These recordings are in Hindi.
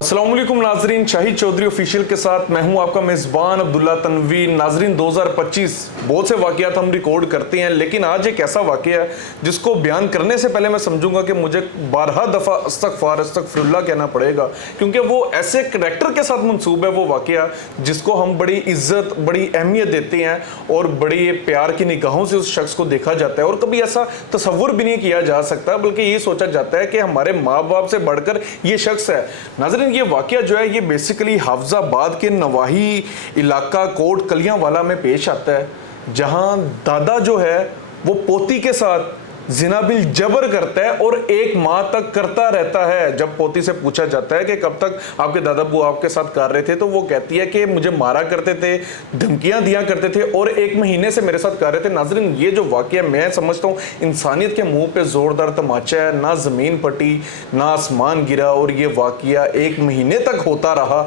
अस्सलामुअलैकुम नाजरीन, शाहिद चौधरी ऑफिशियल के साथ मैं हूं आपका मेज़बान अब्दुल्ला तनवी। नाजरीन 2025 बहुत से वाक़यात हम रिकॉर्ड करते हैं, लेकिन आज एक ऐसा वाक़या है जिसको बयान करने से पहले मैं समझूंगा कि मुझे 12 दफ़ा अस्तगफिरुल्लाह कहना पड़ेगा, क्योंकि वो ऐसे करैक्टर के साथ मंसूब है वो वाक़या जिसको हम बड़ी इज्जत, बड़ी अहमियत देते हैं और बड़ी प्यार की निगाहों से उस शख्स को देखा जाता है। और कभी ऐसा तसव्वुर भी नहीं किया जा सकता, बल्कि ये सोचा जाता है कि हमारे माँ बाप से बढ़कर ये शख्स है। नाजरीन, ये वाक़या जो है ये बेसिकली हाफजाबाद के नवाही इलाका कोट कलियांवाला में पेश आता है, जहां दादा जो है वो पोती के साथ जिना बिल जबर करता है और एक माह तक करता रहता है। जब पोती से पूछा जाता है कि कब तक आपके दादा बू आपके साथ कर रहे थे, तो वो कहती है कि मुझे मारा करते थे, धमकियां दिया करते थे और 1 महीने से मेरे साथ कर रहे थे। नाजरीन, ये जो वाक़या मैं समझता हूँ इंसानियत के मुंह पे जोरदार तमाचा है, ना ज़मीन फटी ना आसमान गिरा, और ये वाक़या 1 महीने तक होता रहा।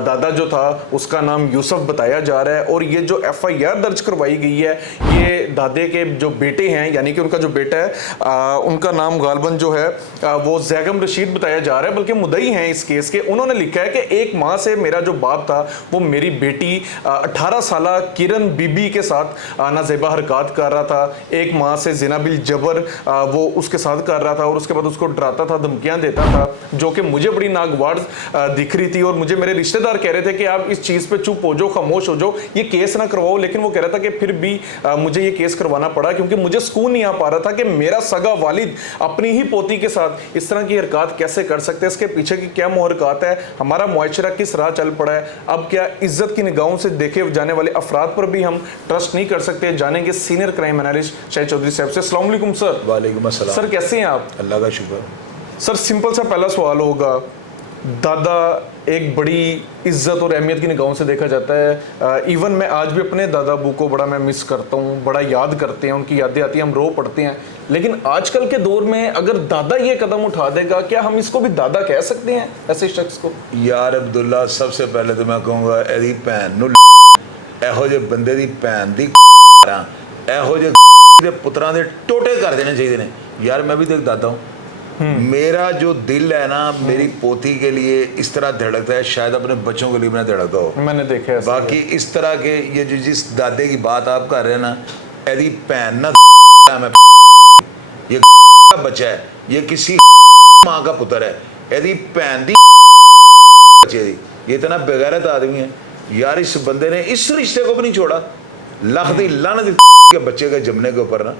दादा जो था उसका नाम यूसुफ बताया जा रहा है, और ये जो FIR दर्ज करवाई गई है, ये दादे के जो बेटे हैं, यानी कि उनका जो बेटा है उनका नाम गालबन जो है वो जैगम रशीद बताया जा रहा है, बल्कि मुद्दई हैं इस केस के। उन्होंने लिखा है कि 1 माह से मेरा जो बाप था वो मेरी बेटी 18 साल किरण बीबी के साथ नाजेबा हरकत कर रहा था। 1 माह से जिना बिल जबर वो उसके साथ कर रहा था, और उसके बाद उसको डराता था, धमकियां देता था, जो कि मुझे बड़ी नागवार दिख रही थी। और मुझे मेरे रिश्तेदार कह रहे थे कि आप इस चीज़ पे चुप हो जाओ, खामोश हो जाओ, ये केस ना करवाओ। लेकिन वो कह रहा था कि फिर भी मुझे ये केस करवाना पड़ा, क्योंकि मुझे सुकून नहीं आ पा रहा था कि मेरा सगा वालिद अपनी ही पोती के साथ इस तरह की हरकत कैसे कर सकते हैं, इसके पीछे की क्या मुहरकत है, हमारा मुआशरा किस राह चल पड़ा है। अब क्या इज्जत की निगाहों से देखे जाने वाले अफराद पर भी हम ट्रस्ट नहीं कर सकते? जानेंगे senior crime analyst Shahid Chaudhary साहब से। अस्सलाम वालेकुम सर। वालेकुम अस्सलाम सर, कैसे हैं आप? अल्लाह का शुक्र। सर, सिंपल सा पहला सवाल होगा, दादा एक बड़ी इज्जत और अहमियत की निगाहों से देखा जाता है। इवन मैं आज भी अपने दादा बू को बड़ा मैं मिस करता हूँ, बड़ा याद करते हैं, उनकी यादें आती हैं, हम रो पड़ते हैं। लेकिन आजकल के दौर में अगर दादा ये कदम उठा देगा, क्या हम इसको भी दादा कह सकते हैं ऐसे शख्स को? यार अब्दुल्ला, सबसे पहले तो मैं कहूँगा एदी भैन नूं एहो जे बंदे दी भैन दी एहो जे पुत्रां दे टोटे कर देने चाहिए ने। यार मैं भी तो एक दादा हूँ, मेरा जो दिल है ना मेरी पोती के लिए इस तरह धड़कता है, शायद अपने बच्चों के लिए मैं धड़कता हो। मैंने देखा है। बाकी इस तरह के ये जो जिस दादे की बात आप कर रहे हैं ना, एदी भैन ना मैं ये बच्चा है, ये किसी माँ का पुत्र है, एदी भैन दी बच्चे दी। ये इतना बेगैरत आदमी है यार, इस बंदे ने इस रिश्ते को भी नहीं छोड़ा। लाख दी लानत के बच्चे का जमने के ऊपर ना।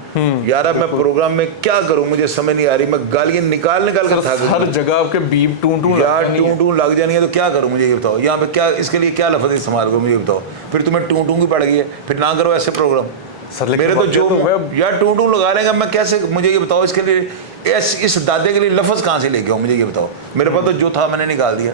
यार अब मैं प्रोग्राम में क्या करूं, मुझे समझ नहीं आ रही। मैं गालियां निकाल कर हर जगह आपके बीप टूं यार टूं लग जानी है, तो क्या करूं मुझे ये बताओ। यहाँ पे क्या इसके लिए क्या लफ्ज़ इस्तेमाल करूं मुझे बताओ। फिर तुम्हें टूं की पड़ गई है, फिर ना करो ऐसे प्रोग्राम। सर मेरे तो जो यार टूं लगा लेगा, मैं कैसे, मुझे ये बताओ इसके लिए इस दादे के लिए लफ्ज़ कहाँ से लेके आऊँ, मुझे ये बताओ। मेरे पास तो जो था मैंने निकाल दिया।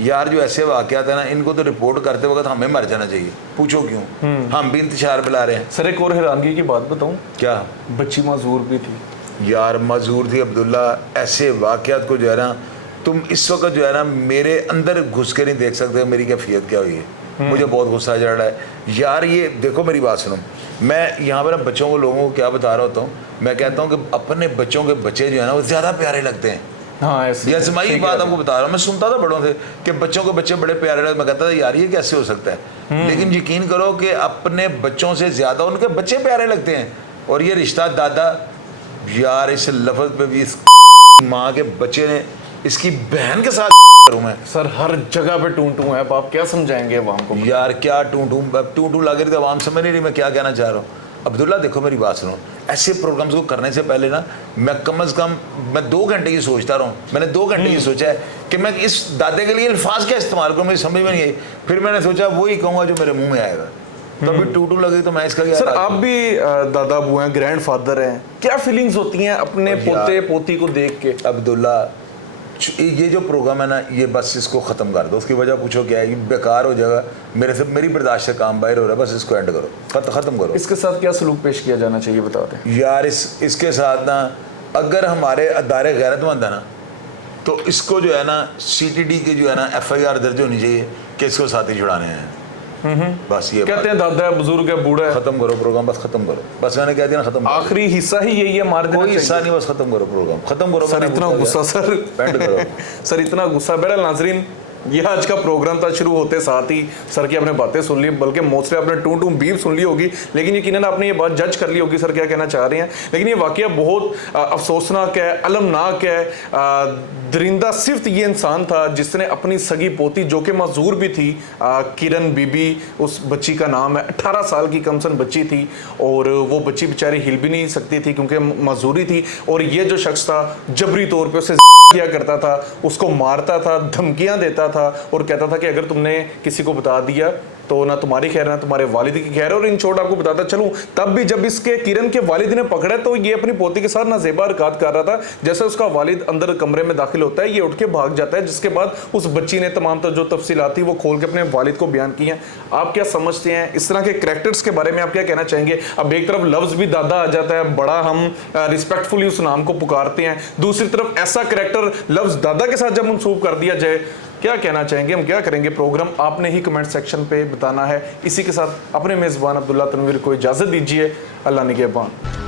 यार जो ऐसे वाक़यात है ना, इनको तो रिपोर्ट करते वक्त हमें मर जाना चाहिए। पूछो क्यों, हम भी इंतजार बुला रहे हैं। सर, एक और हैरानगी की बात बताऊं, क्या? बच्ची मजूर भी थी। यार मजूर थी अब्दुल्ला। ऐसे वाक़यात को जो है ना, तुम इस वक्त जो है ना मेरे अंदर घुस के नहीं देख सकते मेरी कैफियत क्या हुई है। मुझे बहुत गुस्सा चढ़ रहा है यार। ये देखो मेरी बात सुनो, मैं यहाँ पर बच्चों को, लोगों को क्या बता रहा होता हूँ, मैं कहता हूँ कि अपने बच्चों के बच्चे जो है ना वो ज़्यादा प्यारे लगते हैं। हाँ, ये सही बात आपको बता रहा हूँ। मैं सुनता था बड़ों से कि बच्चों के बच्चे बड़े प्यारे लगते, मैं कहता था यार ये कैसे हो सकता है। लेकिन यकीन करो कि अपने बच्चों से ज़्यादा उनके बच्चे प्यारे लगते हैं। और ये रिश्ता दादा, यार इस लफ्ज़ पे भी इस माँ के बच्चे ने इसकी बहन के साथ करूँ मैं। सर, हर जगह पे टूं है, आप क्या समझाएंगे अवाम को? यार क्या टूं लग रही थी, अवाम समझ नहीं रही मैं क्या कहना चाह रहा हूँ। अब्दुल्ला देखो मेरी बात सुनो, ऐसे प्रोग्राम्स को करने से पहले ना मैं कम से कम 2 घंटे की सोचता रहा हूँ। मैंने 2 घंटे की सोचा है कि मैं इस दादे के लिए अल्फाज क्या इस्तेमाल करूँ, मुझे समझ में नहीं आई। फिर मैंने सोचा वही कहूँगा जो मेरे मुंह में आएगा। तभी टू लगी तो मैं इसका क्या। सर, आप भी दादा बू हैं, ग्रैंड फादर हैं, क्या फीलिंग्स होती हैं अपने पोते पोती को देख के? अब्दुल्ला, ये जो प्रोग्राम है ना, ये बस इसको ख़त्म कर दो। उसकी वजह पूछो क्या है, ये बेकार हो जाएगा मेरे से, मेरी बर्दाश्त से काम बाहर हो रहा है। बस इसको एंड करो, ख़त्म करो। इसके साथ क्या सलूक पेश किया जाना चाहिए बता दें? यार इसके साथ ना, अगर हमारे अदारे गैरतमंद है ना, तो इसको जो है ना CTD के जो है ना FIR दर्ज होनी चाहिए कि इसको साथी छुड़ाने हैं। बस ये कहते हैं दादा है, बुजुर्ग है, बूढ़ा है, खत्म करो प्रोग्राम, बस खत्म करो, बस मैंने कह दिया ना, खत्म करो। आखिरी हिस्सा ही यही है, मार देना कोई चाहिए। हिस्सा नहीं, बस खत्म करो प्रोग्राम, खत्म करो। सर मैंने इतना बोल दिया। गुस्सा सर, बैंड करो। सर इतना गुस्सा। बहरहाल नाजरीन, यह आज का प्रोग्राम था। शुरू होते साथ ही सर की आपने बातें सुन ली, बल्कि मोस्टली आपने टू टू बीप सुन ली होगी, लेकिन यकीनन आपने ये बात जज कर ली होगी सर क्या कहना चाह रहे हैं। लेकिन ये वाकया बहुत अफसोसनाक है, अलमनाक है। दरिंदा सिर्फ ये इंसान था जिसने अपनी सगी पोती, जो कि माजूर भी थी, किरण बीबी उस बच्ची का नाम है, 18 साल की कमसन बच्ची थी, और वो बच्ची बेचारी हिल भी नहीं सकती थी क्योंकि माजूरी थी। और ये जो शख्स था जबरी तौर पर उसे किया करता था, उसको मारता था, धमकियां देता था, और कहता था कि अगर तुमने किसी को बता दिया तो ना तुम्हारी खैर ना तुम्हारे वालिद की खैर। और इन छोट आपको बताता चलूं, तब भी जब इसके किरण के वालिद ने पकड़ा तो ये अपनी पोती के साथ नाजेबा हरकत कर रहा था। जैसे उसका वालिद अंदर कमरे में दाखिल होता है, ये उठ के भाग जाता है, जिसके बाद उस बच्ची ने तमाम जो तफसीलात थी वो खोल के अपने वालिद को बयान की हैं। आप क्या समझते हैं इस तरह के कैरेक्टर्स के बारे में, आप क्या कहना चाहेंगे? अब एक तरफ लफ्ज भी दादा आ जाता है, बड़ा हम रिस्पेक्टफुली उस नाम को पुकारते हैं, दूसरी तरफ ऐसा कैरेक्टर लफ्ज दादा के साथ जब मनसूब कर दिया जाए, क्या कहना चाहेंगे? हम क्या करेंगे? प्रोग्राम आपने ही कमेंट सेक्शन पे बताना है। इसी के साथ अपने मेज़बान अब्दुल्ला तनवीर को इजाज़त दीजिए। अल्लाह निगहबान।